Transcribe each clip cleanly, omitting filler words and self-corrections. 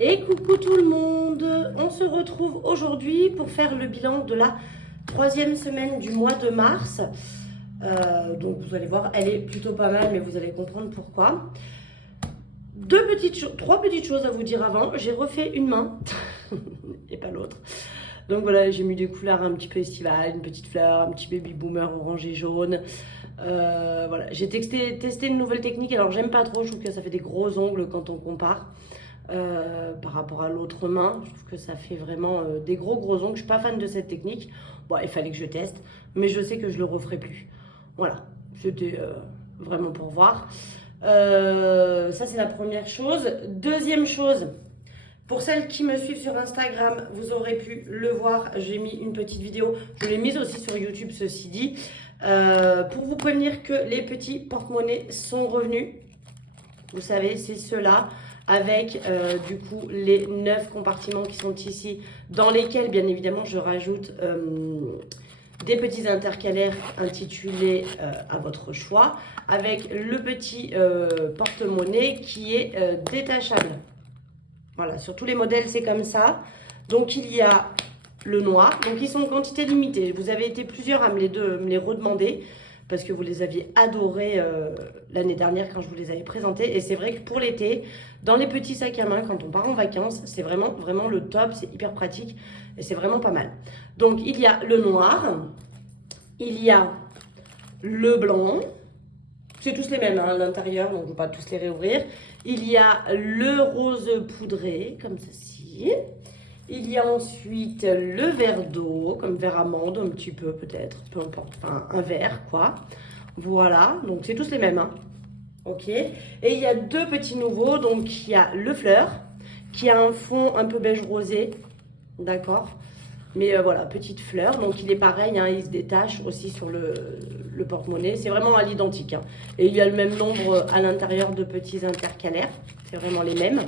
Et coucou tout le monde, on se retrouve aujourd'hui pour faire le bilan de la troisième semaine du mois de mars. Donc vous allez voir, elle est plutôt pas mal, mais vous allez comprendre pourquoi. Trois petites choses à vous dire avant. J'ai refait une main et pas l'autre. Donc voilà, j'ai mis des couleurs un petit peu estivales, une petite fleur, un petit baby boomer orange et jaune. Voilà, j'ai testé une nouvelle technique. Alors j'aime pas trop, je trouve que ça fait des gros ongles quand on compare. Par rapport à l'autre main, je trouve que ça fait vraiment des gros ongles. Je suis pas fan de cette technique. Bon, il fallait que je teste, mais je sais que je le referai plus. Voilà, c'était vraiment pour voir. Ça c'est la première chose. Deuxième chose, pour celles qui me suivent sur Instagram, vous aurez pu le voir, j'ai mis une petite vidéo, je l'ai mise aussi sur YouTube ceci dit, pour vous prévenir que les petits porte-monnaies sont revenus. Vous savez, c'est ceux-là avec du coup les 9 compartiments qui sont ici, dans lesquels bien évidemment je rajoute des petits intercalaires intitulés à votre choix, avec le petit porte-monnaie qui est détachable. Voilà, sur tous les modèles c'est comme ça. Donc il y a le noir, donc ils sont en quantité limitée. Vous avez été plusieurs à me les redemander, parce que vous les aviez adorés l'année dernière quand je vous les avais présentés. Et c'est vrai que pour l'été, dans les petits sacs à main, quand on part en vacances, c'est vraiment le top, c'est hyper pratique et c'est vraiment pas mal. Donc il y a le noir, il y a le blanc, c'est tous les mêmes hein, à l'intérieur, donc je ne vais pas tous les réouvrir. Il y a le rose poudré, comme ceci. Il y a ensuite le verre d'eau, comme verre amande, un petit peu peut-être, peu importe, enfin un verre quoi. Voilà, donc c'est tous les mêmes, hein. Ok. Et il y a deux petits nouveaux, donc il y a le fleur, qui a un fond un peu beige rosé, d'accord. Mais voilà, petite fleur, donc il est pareil, hein, il se détache aussi sur le porte-monnaie. C'est vraiment à l'identique, hein. Et il y a le même nombre à l'intérieur de petits intercalaires, c'est vraiment les mêmes.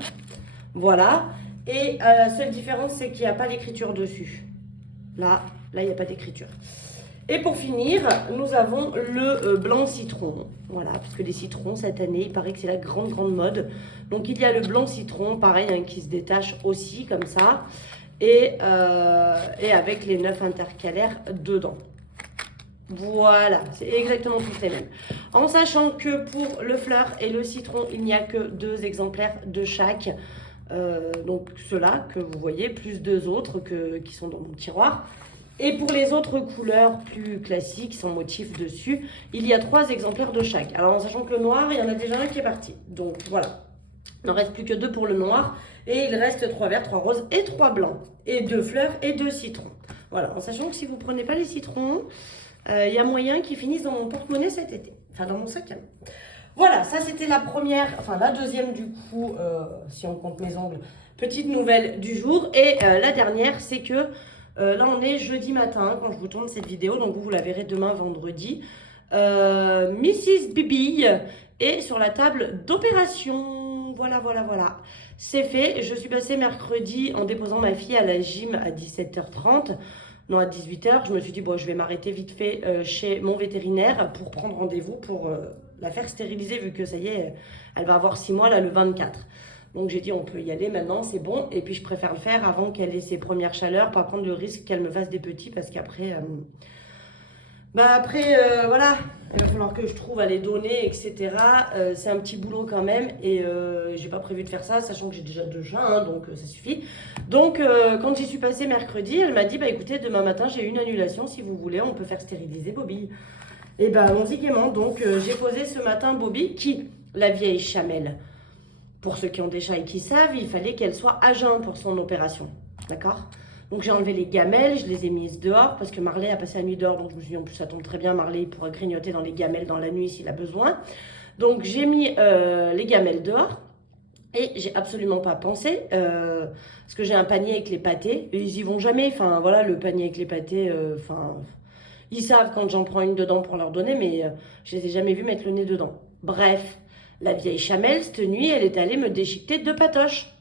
Voilà. Et la seule différence, c'est qu'il n'y a pas d'écriture dessus. Là, il n'y a pas d'écriture. Et pour finir, nous avons le blanc citron. Voilà, parce que les citrons, cette année, il paraît que c'est la grande mode. Donc, il y a le blanc citron, pareil, hein, qui se détache aussi, comme ça. Et avec les 9 intercalaires dedans. Voilà, c'est exactement tous les mêmes. En sachant que pour le fleur et le citron, il n'y a que 2 exemplaires de chaque. Donc ceux-là que vous voyez, plus 2 autres qui sont dans mon tiroir. Et pour les autres couleurs plus classiques, sans motif dessus, il y a 3 exemplaires de chaque. Alors en sachant que le noir, il y en a déjà un qui est parti. Donc voilà, il n'en reste plus que 2 pour le noir. Et il reste 3 verts, 3 roses et 3 blancs. Et 2 fleurs et 2 citrons. Voilà, en sachant que si vous ne prenez pas les citrons, il y a moyen qu'ils finissent dans mon porte-monnaie cet été. Enfin, dans mon sac à main. Voilà, ça c'était la première, enfin la deuxième du coup, si on compte mes ongles, petite nouvelle du jour. Et la dernière, c'est que là on est jeudi matin quand je vous tourne cette vidéo, donc vous la verrez demain vendredi. Mrs. Bibi est sur la table d'opération. Voilà. C'est fait. Je suis passée mercredi en déposant ma fille à la gym à 17h30. Non, à 18h, je me suis dit, bon, je vais m'arrêter vite fait chez mon vétérinaire pour prendre rendez-vous pour la faire stériliser, vu que ça y est, elle va avoir 6 mois, là, le 24. Donc j'ai dit, on peut y aller maintenant, c'est bon. Et puis je préfère le faire avant qu'elle ait ses premières chaleurs, pas prendre le risque qu'elle me fasse des petits, parce qu'après, voilà, il va falloir que je trouve à les donner, etc. C'est un petit boulot quand même, et j'ai pas prévu de faire ça, sachant que j'ai déjà 2 chats, hein, donc ça suffit. Donc quand j'y suis passée mercredi, elle m'a dit, bah écoutez, demain matin j'ai une annulation, si vous voulez, on peut faire stériliser Bobby. Et bah allons-y gaiement. Donc j'ai posé ce matin Bobby, qui, la vieille chamelle, pour ceux qui ont des chats et qui savent, il fallait qu'elle soit à jeun pour son opération, d'accord? Donc j'ai enlevé les gamelles, je les ai mises dehors parce que Marley a passé la nuit dehors. Donc je me suis dit en plus ça tombe très bien, Marley il pourra grignoter dans les gamelles dans la nuit s'il a besoin. Donc j'ai mis les gamelles dehors et j'ai absolument pas pensé parce que j'ai un panier avec les pâtés et ils y vont jamais. Enfin voilà, le panier avec les pâtés, ils savent quand j'en prends une dedans pour leur donner, mais je les ai jamais vus mettre le nez dedans. Bref, la vieille chamelle cette nuit elle est allée me déchiqueter 2 patoches.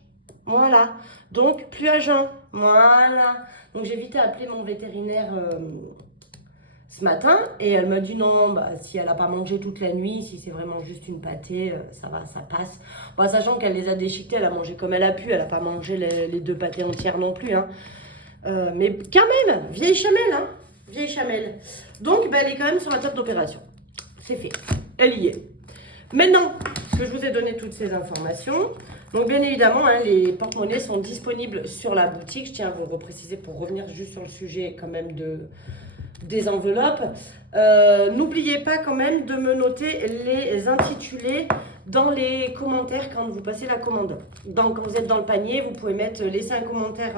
Voilà, donc plus à jeun. Voilà, donc j'ai vite appelé mon vétérinaire ce matin et elle m'a dit non, bah, si elle n'a pas mangé toute la nuit, si c'est vraiment juste une pâtée, ça va, ça passe. Bon, sachant qu'elle les a déchiquetées, elle a mangé comme elle a pu, elle n'a pas mangé les 2 pâtés entières non plus. Hein. Mais quand même, vieille chamelle, hein, vieille chamelle. Donc, bah, elle est quand même sur la table d'opération. C'est fait, elle y est. Maintenant que je vous ai donné toutes ces informations, donc bien évidemment, hein, les porte-monnaies sont disponibles sur la boutique. Je tiens à vous repréciser pour revenir juste sur le sujet quand même des enveloppes. N'oubliez pas quand même de me noter les intitulés dans les commentaires quand vous passez la commande. Donc quand vous êtes dans le panier, vous pouvez laisser un commentaire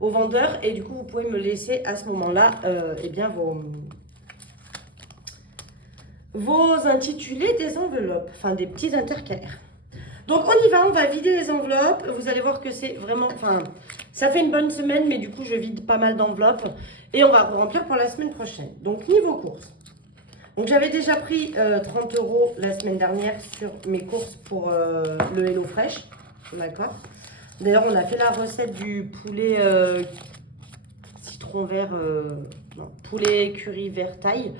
au vendeur et du coup vous pouvez me laisser à ce moment-là eh bien vos intitulés des enveloppes, enfin des petits intercalaires. Donc on y va, on va vider les enveloppes. Vous allez voir que c'est vraiment, enfin, ça fait une bonne semaine, mais du coup je vide pas mal d'enveloppes et on va remplir pour la semaine prochaine. Donc niveau courses. Donc j'avais déjà pris 30 € la semaine dernière sur mes courses pour le HelloFresh, d'accord. D'ailleurs on a fait la recette du poulet citron vert, non, poulet curry vert taille,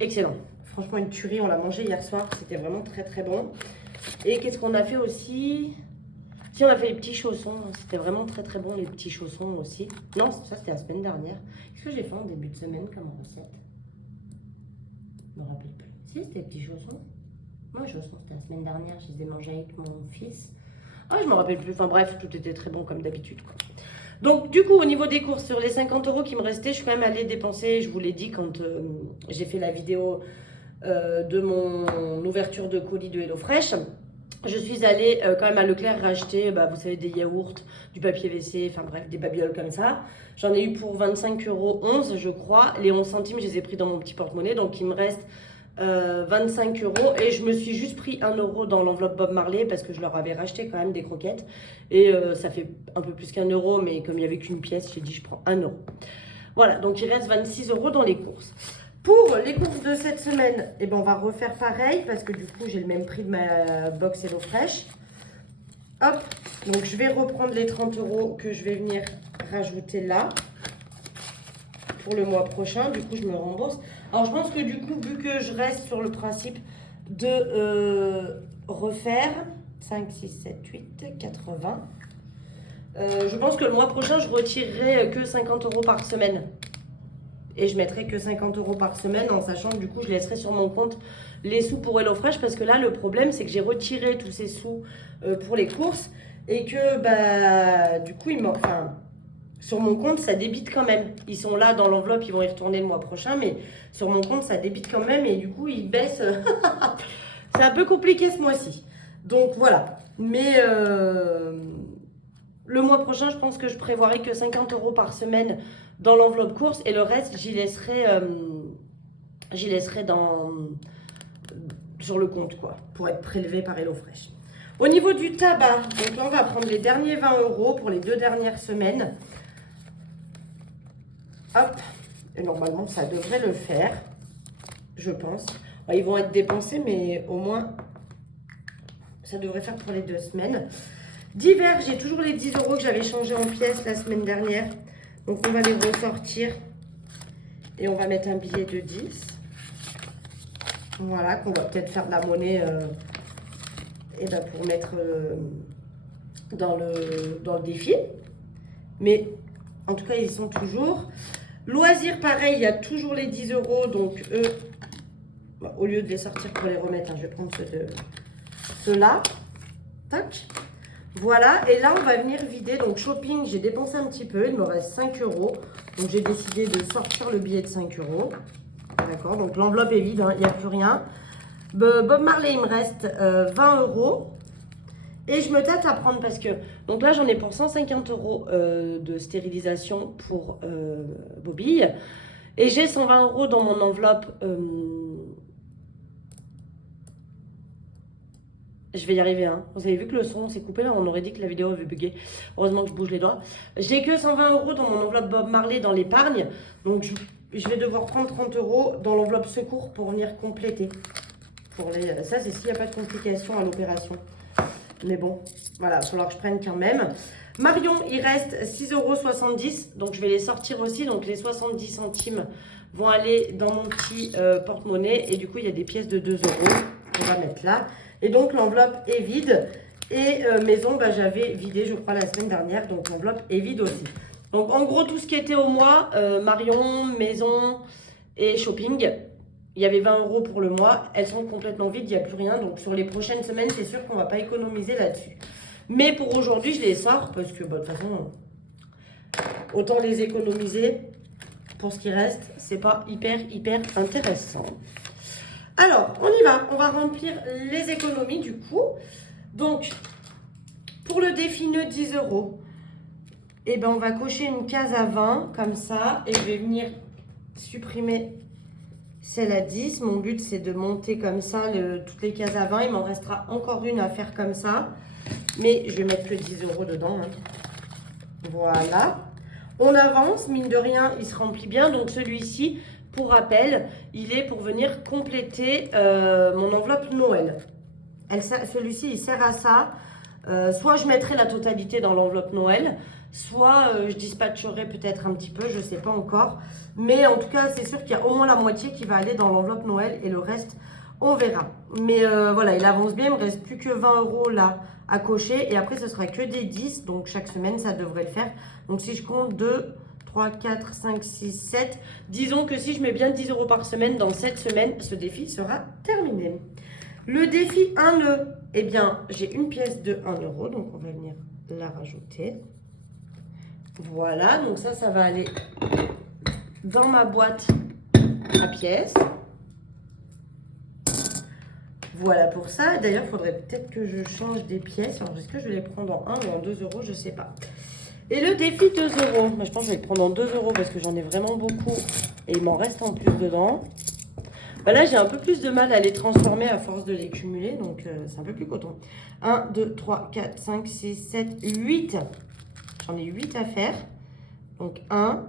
excellent. Franchement une tuerie, on l'a mangé hier soir, c'était vraiment très très bon. Et qu'est-ce qu'on a fait aussi? Si, on a fait les petits chaussons. C'était vraiment très très bon, les petits chaussons aussi. Non, ça c'était la semaine dernière. Qu'est-ce que j'ai fait en début de semaine comme recette? Je me rappelle plus. Si, c'était les petits chaussons. Moi, les chaussons, c'était la semaine dernière. Je les ai mangés avec mon fils. Ah, je me rappelle plus. Enfin bref, tout était très bon comme d'habitude. Donc, du coup, au niveau des courses, sur les 50 € qui me restaient, je suis quand même allée dépenser. Je vous l'ai dit quand j'ai fait la vidéo de mon ouverture de colis de HelloFresh. Je suis allée quand même à Leclerc racheter, vous savez, des yaourts, du papier WC, enfin bref, des babioles comme ça. J'en ai eu pour 25,11 € je crois. Les 11 centimes, je les ai pris dans mon petit porte-monnaie. Donc il me reste 25 € et je me suis juste pris 1 € dans l'enveloppe Bob Marley parce que je leur avais racheté quand même des croquettes. Et ça fait un peu plus qu'1 €, mais comme il n'y avait qu'une pièce, j'ai dit je prends 1 €. Voilà, donc il reste 26 € dans les courses. Pour les courses de cette semaine, eh ben on va refaire pareil parce que du coup, j'ai le même prix de ma box HelloFresh. Hop, donc je vais reprendre les 30 € que je vais venir rajouter là pour le mois prochain. Du coup, je me rembourse. Alors, je pense que du coup, vu que je reste sur le principe de refaire 5, 6, 7, 8, 80, je pense que le mois prochain, je retirerai que 50 € par semaine. Et je mettrai que 50 € par semaine en sachant que du coup je laisserai sur mon compte les sous pour HelloFresh parce que là le problème c'est que j'ai retiré tous ces sous pour les courses et que du coup sur mon compte ça débite quand même. Ils sont là dans l'enveloppe, ils vont y retourner le mois prochain, mais sur mon compte ça débite quand même et du coup ils baissent. C'est un peu compliqué ce mois-ci. Donc voilà. Mais le mois prochain je pense que je prévoirai que 50 € par semaine dans l'enveloppe course et le reste j'y laisserai sur le compte quoi pour être prélevé par HelloFresh. Au niveau du tabac, donc là on va prendre les derniers 20 € pour les 2 dernières semaines. Hop, et normalement ça devrait le faire, je pense. Alors, ils vont être dépensés mais au moins ça devrait faire pour les 2 semaines. Divers, j'ai toujours les 10 € que j'avais changé en pièces la semaine dernière. Donc, on va les ressortir et on va mettre un billet de 10. Voilà, qu'on va peut-être faire de la monnaie pour mettre dans le défi. Mais en tout cas, ils y sont toujours. Loisirs, pareil, il y a toujours les 10 €. Donc, eux, au lieu de les sortir pour les remettre, je vais prendre ceux-là. Tac. Voilà, et là on va venir vider. Donc shopping, j'ai dépensé un petit peu, il me reste 5 €. Donc j'ai décidé de sortir le billet de 5 €. D'accord, donc l'enveloppe est vide, il n'y a plus rien. Bob Marley, il me reste 20 €. Et je me tâte à prendre parce que, donc là j'en ai pour 150 € de stérilisation pour Bobby. Et j'ai 120 € dans mon enveloppe. Je vais y arriver, hein. Vous avez vu que le son s'est coupé là, on aurait dit que la vidéo avait bugué. Heureusement que je bouge les doigts. J'ai que 120 € dans mon enveloppe Bob Marley dans l'épargne. Donc je vais devoir prendre 30 € dans l'enveloppe secours pour venir compléter. Ça, c'est s'il n'y a pas de complications à l'opération. Mais bon, voilà, il va falloir que je prenne quand même. Marion, il reste 6,70 €. Donc, je vais les sortir aussi. Donc, les 70 centimes vont aller dans mon petit porte-monnaie. Et du coup, il y a des pièces de 2 € qu'on va mettre là. Et donc, l'enveloppe est vide. Et maison, bah, j'avais vidé, je crois, la semaine dernière. Donc, l'enveloppe est vide aussi. Donc, en gros, tout ce qui était au mois, Marion, maison et shopping, il y avait 20 € pour le mois. Elles sont complètement vides, il n'y a plus rien. Donc, sur les prochaines semaines, c'est sûr qu'on ne va pas économiser là-dessus. Mais pour aujourd'hui, je les sors parce que, bah, de toute façon, autant les économiser. Pour ce qui reste, c'est pas hyper intéressant. Alors, on y va. On va remplir les économies du coup. Donc, pour le défi nœud 10 €, eh ben, on va cocher une case à 20 comme ça. Et je vais venir supprimer celle à 10. Mon but, c'est de monter comme ça toutes les cases à 20. Il m'en restera encore une à faire comme ça. Mais je vais mettre que 10 € dedans. Hein. Voilà. On avance. Mine de rien, il se remplit bien. Donc, celui-ci, pour rappel, il est pour venir compléter mon enveloppe Noël. Celui-ci, il sert à ça. Soit je mettrai la totalité dans l'enveloppe Noël, soit je dispatcherai peut-être un petit peu, je ne sais pas encore. Mais en tout cas, c'est sûr qu'il y a au moins la moitié qui va aller dans l'enveloppe Noël et le reste, on verra. Mais voilà, il avance bien, il ne me reste plus que 20 € là à cocher. Et après, ce sera que des 10, donc chaque semaine, ça devrait le faire. Donc si je compte 2, 3, 4, 5, 6, 7, disons que si je mets bien 10 € par semaine, dans cette semaine, ce défi sera terminé. Le défi 1 nœud, eh bien, j'ai une pièce de 1 €, donc on va venir la rajouter. Voilà, donc ça va aller dans ma boîte à pièces. Voilà pour ça. D'ailleurs, il faudrait peut-être que je change des pièces. Alors, est-ce que je vais les prendre en 1 ou en 2 €? Je ne sais pas. Et le défi 2 €. Moi, je pense que je vais le prendre en 2 € parce que j'en ai vraiment beaucoup et il m'en reste en plus dedans. Bah là, j'ai un peu plus de mal à les transformer à force de les cumuler, donc c'est un peu plus coton. 1, 2, 3, 4, 5, 6, 7, 8. J'en ai 8 à faire. Donc 1,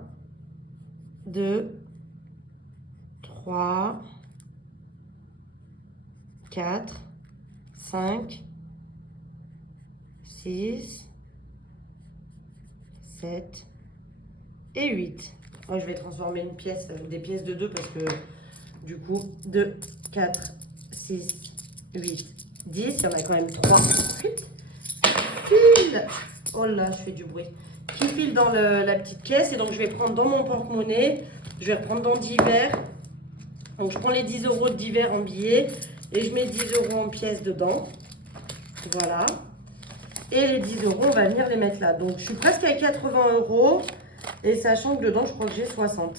2, 3, 4, 5, 6, 7 et 8. Moi, je vais transformer une pièce, des pièces de 2 parce que du coup, 2, 4, 6, 8, 10. Il y en a quand même 3. File. Oh là, je fais du bruit. Qui file dans la petite caisse. Et donc, je vais prendre dans mon porte-monnaie. Je vais reprendre dans divers. Donc, je prends les 10 € de divers en billets. Et je mets 10 € en pièces dedans. Voilà. Et les 10 €, on va venir les mettre là. Donc, je suis presque à 80 €. Et sachant que dedans, je crois que j'ai 60.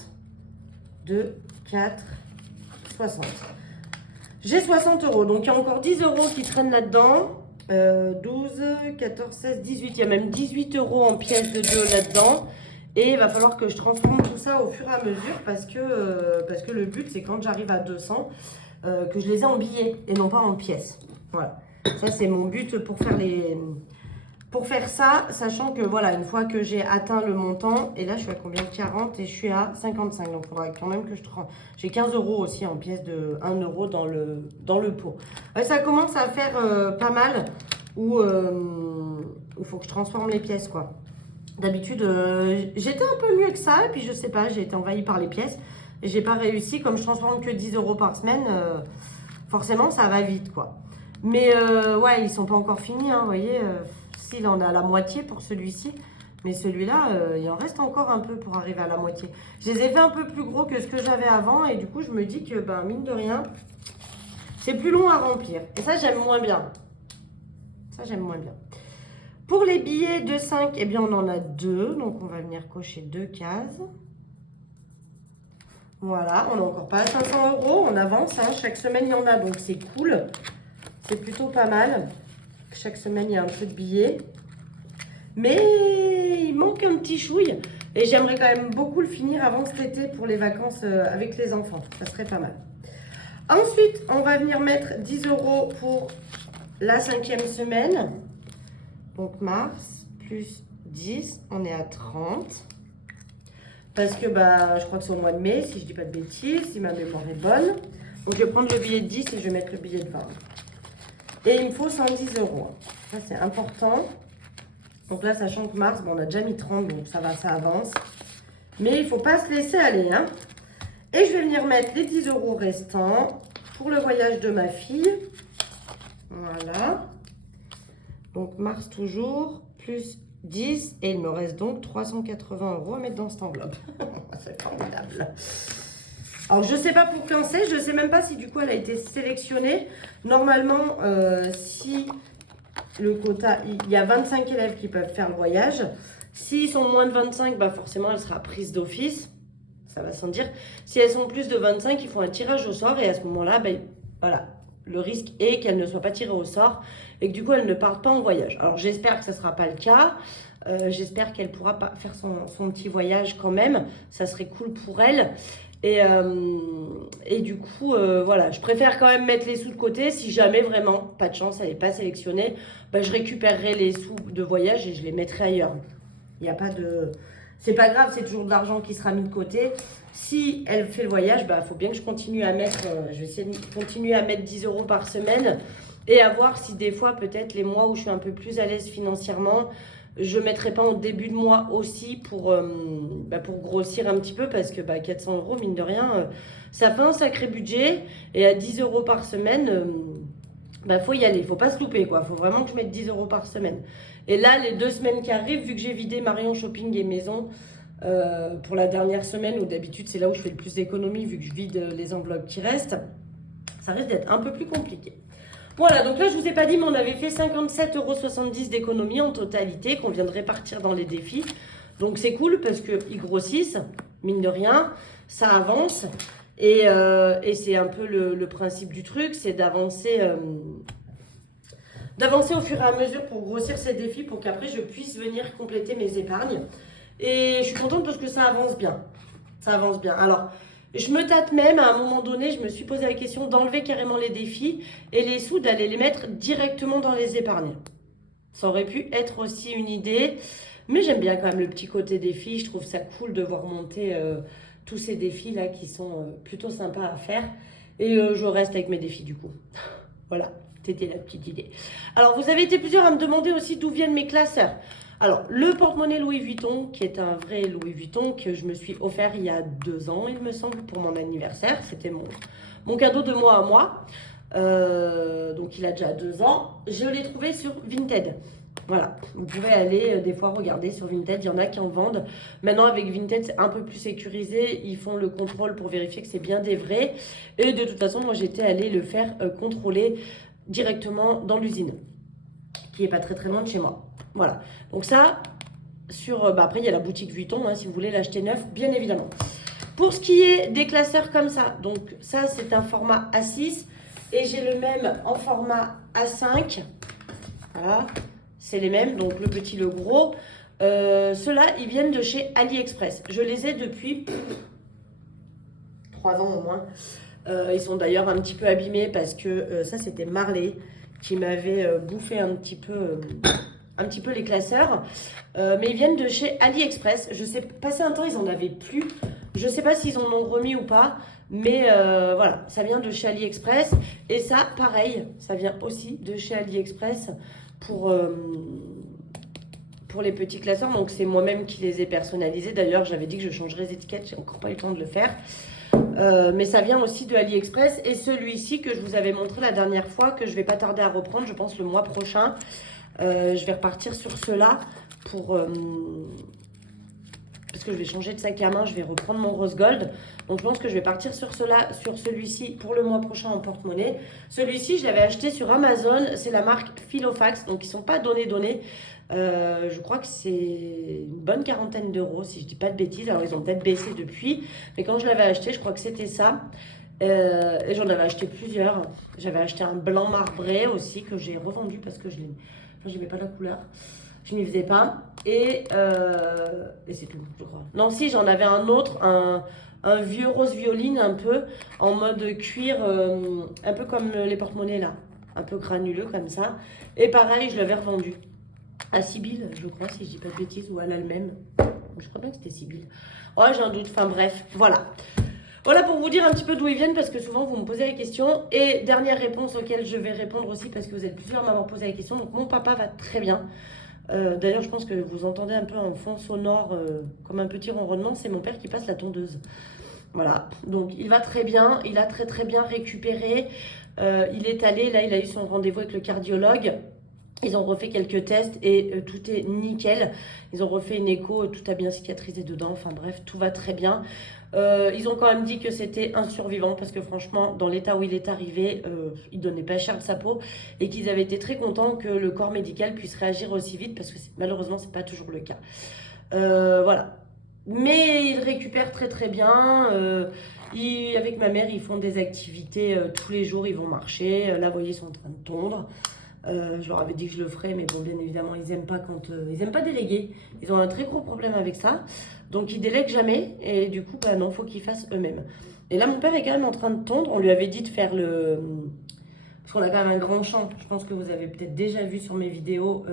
2, 4, 60. J'ai 60 €. Donc, il y a encore 10 € qui traînent là-dedans. 12, 14, 16, 18. Il y a même 18 € en pièces de 2 là-dedans. Et il va falloir que je transforme tout ça au fur et à mesure parce que le but, c'est quand j'arrive à 200, que je les ai en billets et non pas en pièces. Voilà. Ça, c'est mon but pour faire ça, sachant que voilà, une fois que j'ai atteint le montant, et là je suis à combien? 40 et je suis à 55. Donc il faudra quand même que j'ai 15 € aussi en pièces de 1 € dans le pot. Ouais, ça commence à faire pas mal où il faut que je transforme les pièces quoi. D'habitude, j'étais un peu mieux que ça, et puis je sais pas, j'ai été envahie par les pièces. Et j'ai pas réussi, comme je transforme que 10 € par semaine, forcément ça va vite quoi. Mais ouais, ils sont pas encore finis, hein, vous voyez. Il en a la moitié pour celui-ci, mais celui-là, il en reste encore un peu pour arriver à la moitié. Je les ai fait un peu plus gros que ce que j'avais avant, et du coup, je me dis que, ben, mine de rien, c'est plus long à remplir. Et ça, j'aime moins bien. Ça, j'aime moins bien. Pour les billets de 5, eh bien, on en a 2, donc on va venir cocher 2 cases. Voilà, on n'a encore pas 500 €, on avance, hein. Chaque semaine, il y en a, donc c'est cool. C'est plutôt pas mal. Chaque semaine, il y a un peu de billets. Mais il manque un petit chouille. Et j'aimerais quand même beaucoup le finir avant cet été pour les vacances avec les enfants. Ça serait pas mal. Ensuite, on va venir mettre 10 € pour la 5e semaine. Donc mars plus 10, on est à 30. Parce que bah, je crois que c'est au mois de mai, si je dis pas de bêtises, si ma mémoire est bonne. Donc je vais prendre le billet de 10 et je vais mettre le billet de 20. Et il me faut 110 €. Ça, c'est important. Donc là, sachant que mars, bon, on a déjà mis 30, donc ça va, ça avance. Mais il ne faut pas se laisser aller, hein. Et je vais venir mettre les 10 € restants pour le voyage de ma fille. Voilà. Donc mars toujours, plus 10. Et il me reste donc 380 € à mettre dans cette enveloppe. C'est formidable. Alors, je ne sais pas pour quand c'est. Je ne sais même pas si du coup, elle a été sélectionnée. Normalement, si le quota, il y a 25 élèves qui peuvent faire le voyage. S'ils sont moins de 25, bah forcément, elle sera prise d'office. Ça va sans dire. Si elles sont plus de 25, ils font un tirage au sort. Et à ce moment-là, bah, voilà, le risque est qu'elles ne soient pas tirées au sort et que du coup, elles ne partent pas en voyage. Alors, j'espère que ce ne sera pas le cas. J'espère qu'elle pourra faire son petit voyage quand même. Ça serait cool pour elle. Et du coup, voilà, je préfère quand même mettre les sous de côté. Si jamais vraiment, pas de chance, elle n'est pas sélectionnée, bah, je récupérerai les sous de voyage et je les mettrai ailleurs. Il n'y a pas de... C'est pas grave, c'est toujours de l'argent qui sera mis de côté. Si elle fait le voyage, bah, faut bien que je continue à mettre... je vais essayer de continuer à mettre 10 € par semaine et à voir si des fois, peut-être les mois où je suis un peu plus à l'aise financièrement, je ne mettrai pas en début de mois aussi pour grossir un petit peu parce que 400 €, mine de rien, ça fait un sacré budget. Et à 10 € par semaine, faut y aller. Il ne faut pas se louper, quoi. Il faut vraiment que je mette 10 € par semaine. Et là, les 2 semaines qui arrivent, vu que j'ai vidé Marion Shopping et Maison pour la dernière semaine, où d'habitude c'est là où je fais le plus d'économies, vu que je vide les enveloppes qui restent, ça risque d'être un peu plus compliqué. Voilà, donc là, je ne vous ai pas dit, mais on avait fait 57,70 € d'économie en totalité, qu'on vient de répartir dans les défis. Donc, c'est cool parce qu'ils grossissent, mine de rien, ça avance. Et c'est un peu le principe du truc, c'est d'avancer au fur et à mesure pour grossir ces défis, pour qu'après, je puisse venir compléter mes épargnes. Et je suis contente parce que ça avance bien. Ça avance bien. Alors... je me tâte même, à un moment donné, je me suis posé la question d'enlever carrément les défis et les sous, d'aller les mettre directement dans les épargnes. Ça aurait pu être aussi une idée, mais j'aime bien quand même le petit côté défi. Je trouve ça cool de voir monter tous ces défis-là qui sont plutôt sympas à faire. Et je reste avec mes défis du coup. Voilà, c'était la petite idée. Alors, vous avez été plusieurs à me demander aussi d'où viennent mes classeurs. Alors, le porte-monnaie Louis Vuitton, qui est un vrai Louis Vuitton, que je me suis offert il y a 2 ans, il me semble, pour mon anniversaire. C'était mon cadeau de moi à moi. Donc, il a déjà 2 ans. Je l'ai trouvé sur Vinted. Voilà, vous pouvez aller des fois regarder sur Vinted, il y en a qui en vendent. Maintenant, avec Vinted, c'est un peu plus sécurisé. Ils font le contrôle pour vérifier que c'est bien des vrais. Et de toute façon, moi, j'étais allée le faire contrôler directement dans l'usine, qui n'est pas très très loin de chez moi. Voilà, donc ça, après il y a la boutique Vuitton, hein, si vous voulez l'acheter neuf, bien évidemment. Pour ce qui est des classeurs comme ça, donc ça c'est un format A6 et j'ai le même en format A5. Voilà, c'est les mêmes, donc le petit, le gros. Ceux-là, ils viennent de chez AliExpress. Je les ai depuis 3 ans au moins. Ils sont d'ailleurs un petit peu abîmés parce que ça c'était Marley qui m'avait bouffé un petit peu les classeurs, mais ils viennent de chez AliExpress. Je sais, passé un temps, ils en avaient plus. Je sais pas s'ils en ont remis ou pas, mais voilà, ça vient de chez AliExpress. Et ça, pareil, ça vient aussi de chez AliExpress pour les petits classeurs. Donc, c'est moi-même qui les ai personnalisés. D'ailleurs, j'avais dit que je changerais les étiquettes. J'ai encore pas eu le temps de le faire. Mais ça vient aussi de AliExpress. Et celui-ci que je vous avais montré la dernière fois, que je vais pas tarder à reprendre, je pense le mois prochain. Je vais repartir sur ceux-là parce que je vais changer de sac à main, je vais reprendre mon rose gold. Donc je pense que je vais partir sur celui-ci pour le mois prochain en porte-monnaie. Celui-ci, je l'avais acheté sur Amazon, c'est la marque Filofax, donc ils ne sont pas donnés. Je crois que c'est une bonne 40aine d'euros si je dis pas de bêtises. Alors ils ont peut-être baissé depuis, mais quand je l'avais acheté, je crois que c'était ça. Et j'en avais acheté plusieurs. J'avais acheté un blanc marbré aussi que j'ai revendu parce que j'aimais pas la couleur, je m'y faisais pas, et c'est tout, je crois. Non, si, j'en avais un autre, un vieux rose violine, un peu en mode cuir, un peu comme les porte-monnaies là, un peu granuleux comme ça, et pareil, je l'avais revendu à Sibylle, je crois, si je dis pas de bêtises, ou à elle-même. Je crois bien que c'était Sibylle. Oh, j'ai un doute, enfin bref, voilà. Voilà pour vous dire un petit peu d'où ils viennent parce que souvent vous me posez la question. Et dernière réponse auquel je vais répondre aussi parce que vous êtes plusieurs à m'avoir posé la question. Donc mon papa va très bien. D'ailleurs je pense que vous entendez un peu un fond sonore comme un petit ronronnement. C'est mon père qui passe la tondeuse. Voilà, donc il va très bien. Il a très bien récupéré. Il est allé, là il a eu son rendez-vous avec le cardiologue. Ils ont refait quelques tests et tout est nickel. Ils ont refait une écho, tout a bien cicatrisé dedans. Enfin bref, tout va très bien. Ils ont quand même dit que c'était un survivant parce que franchement, dans l'état où il est arrivé, il donnait pas cher de sa peau et qu'ils avaient été très contents que le corps médical puisse réagir aussi vite parce que malheureusement, c'est pas toujours le cas. Voilà. Mais il récupère très bien. Avec ma mère, ils font des activités tous les jours, ils vont marcher. Là, vous voyez, ils sont en train de tondre. Je leur avais dit que je le ferais, mais bon, bien évidemment, ils n'aiment pas ils aiment pas déléguer. Ils ont un très gros problème avec ça. Donc, ils délèguent jamais. Et du coup, bah non, faut qu'ils fassent eux-mêmes. Et là, mon père est quand même en train de tondre. On lui avait dit de faire parce qu'on a quand même un grand champ. Je pense que vous avez peut-être déjà vu sur mes vidéos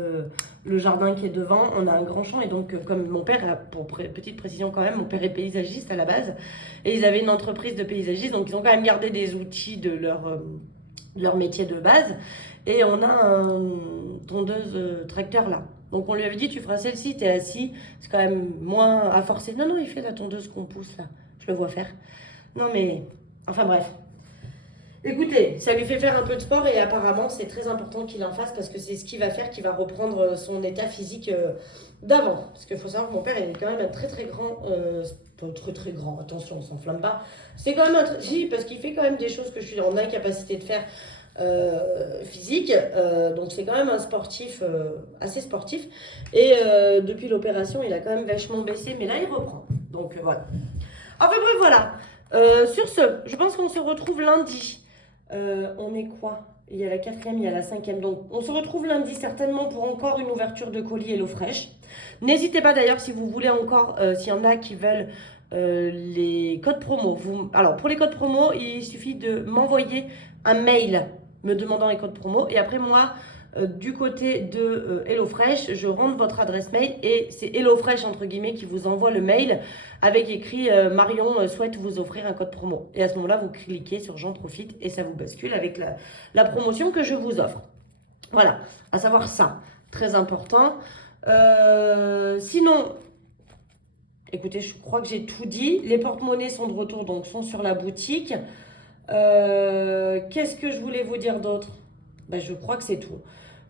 le jardin qui est devant. On a un grand champ. Et donc, comme mon père, pour petite précision quand même, mon père est paysagiste à la base. Et ils avaient une entreprise de paysagistes. Donc, ils ont quand même gardé des outils de leur métier de base. Et on a un tondeuse tracteur là. Donc on lui avait dit, tu feras celle-ci, t'es assis, c'est quand même moins à forcer. Non, il fait la tondeuse qu'on pousse là, je le vois faire. Non mais, enfin bref. Écoutez, ça lui fait faire un peu de sport et apparemment c'est très important qu'il en fasse parce que c'est ce qui va faire qu'il va reprendre son état physique d'avant. Parce qu'il faut savoir que mon père il est quand même un très grand, très grand, attention on s'enflamme pas. C'est quand même si, parce qu'il fait quand même des choses que je suis en incapacité de faire. Physique, donc c'est quand même un sportif assez sportif et depuis l'opération il a quand même vachement baissé mais là il reprend donc voilà. Enfin bref voilà, sur ce je pense qu'on se retrouve lundi. On est quoi? Il y a la 4e, il y a la 5e, donc on se retrouve lundi certainement pour encore une ouverture de colis HelloFresh. N'hésitez pas d'ailleurs si vous voulez encore, s'il y en a qui veulent les codes promo. Alors pour les codes promo il suffit de m'envoyer un mail me demandant les codes promo. Et après, moi, du côté de HelloFresh, je rentre votre adresse mail et c'est HelloFresh, entre guillemets, qui vous envoie le mail avec écrit Marion souhaite vous offrir un code promo. Et à ce moment-là, vous cliquez sur J'en profite et ça vous bascule avec la promotion que je vous offre. Voilà, à savoir ça, très important. Sinon, écoutez, je crois que j'ai tout dit. Les porte-monnaies sont de retour, donc sont sur la boutique. Qu'est-ce que je voulais vous dire d'autre? Je crois que c'est tout.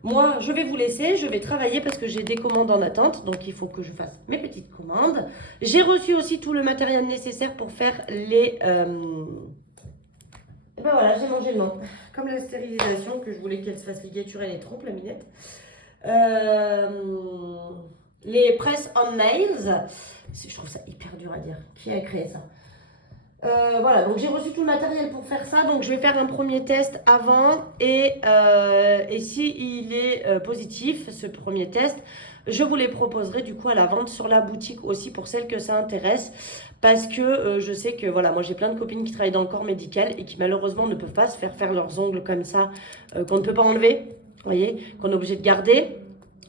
Moi, je vais vous laisser, je vais travailler parce que j'ai des commandes en attente, donc il faut que je fasse mes petites commandes. J'ai reçu aussi tout le matériel nécessaire pour faire les... Et ben voilà, j'ai mangé le nom. Comme la stérilisation, que je voulais qu'elle se fasse ligaturer les trompes, la minette. Les press on nails. Je trouve ça hyper dur à dire. Qui a créé ça? Voilà, donc j'ai reçu tout le matériel pour faire ça. Donc je vais faire un premier test avant. Et si il est positif, ce premier test, je vous les proposerai du coup à la vente sur la boutique aussi pour celles que ça intéresse. Parce que je sais que voilà, moi j'ai plein de copines qui travaillent dans le corps médical et qui malheureusement ne peuvent pas se faire leurs ongles comme ça, qu'on ne peut pas enlever, vous voyez, qu'on est obligé de garder.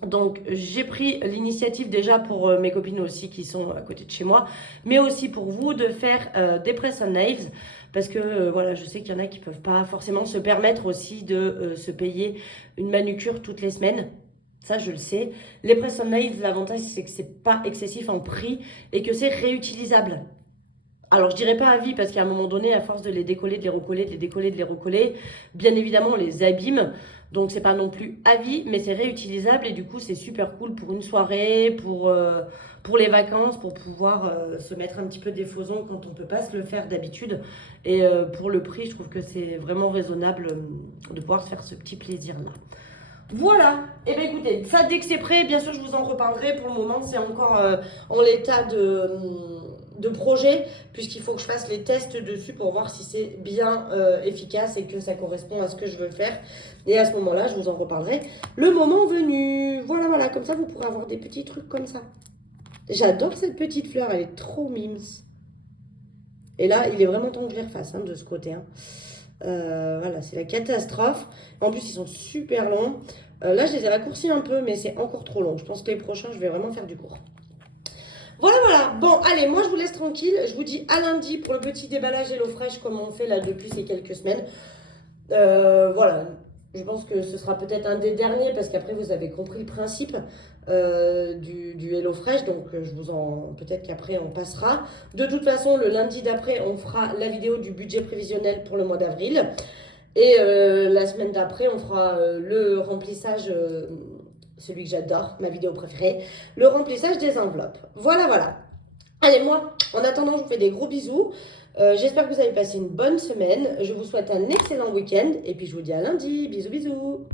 Donc j'ai pris l'initiative déjà pour mes copines aussi qui sont à côté de chez moi, mais aussi pour vous de faire des press on nails parce que voilà, je sais qu'il y en a qui ne peuvent pas forcément se permettre aussi de se payer une manucure toutes les semaines. Ça, je le sais. Les press on nails, l'avantage c'est que c'est pas excessif en prix et que c'est réutilisable. Alors, je dirais pas à vie parce qu'à un moment donné, à force de les décoller, de les recoller, de les décoller, de les recoller, bien évidemment, on les abîme. Donc, c'est pas non plus à vie, mais c'est réutilisable et du coup, c'est super cool pour une soirée, pour les vacances, pour pouvoir se mettre un petit peu des faux ongles quand on peut pas se le faire d'habitude. Et pour le prix, je trouve que c'est vraiment raisonnable de pouvoir se faire ce petit plaisir-là. Voilà, et bien écoutez, ça dès que c'est prêt, bien sûr je vous en reparlerai. Pour le moment c'est encore en l'état de projet, puisqu'il faut que je fasse les tests dessus pour voir si c'est bien efficace et que ça correspond à ce que je veux faire. Et à ce moment-là, je vous en reparlerai le moment venu. Voilà, comme ça vous pourrez avoir des petits trucs comme ça. J'adore cette petite fleur, elle est trop mimes. Et là, il est vraiment temps que je les refasse de ce côté. Voilà, c'est la catastrophe. En plus, ils sont super longs. Là, je les ai raccourcis un peu, mais c'est encore trop long. Je pense que les prochains, je vais vraiment faire du court. Voilà, voilà. Bon, allez, moi je vous laisse tranquille. Je vous dis à lundi pour le petit déballage HelloFresh comme on fait là depuis ces quelques semaines. Voilà, je pense que ce sera peut-être un des derniers parce qu'après vous avez compris le principe du HelloFresh. Donc peut-être qu'après on passera. De toute façon, le lundi d'après, on fera la vidéo du budget prévisionnel pour le mois d'avril. Et la semaine d'après, on fera le remplissage, celui que j'adore, ma vidéo préférée, le remplissage des enveloppes. Voilà, voilà. Allez, moi, en attendant, je vous fais des gros bisous. J'espère que vous avez passé une bonne semaine. Je vous souhaite un excellent week-end. Et puis, je vous dis à lundi. Bisous, bisous.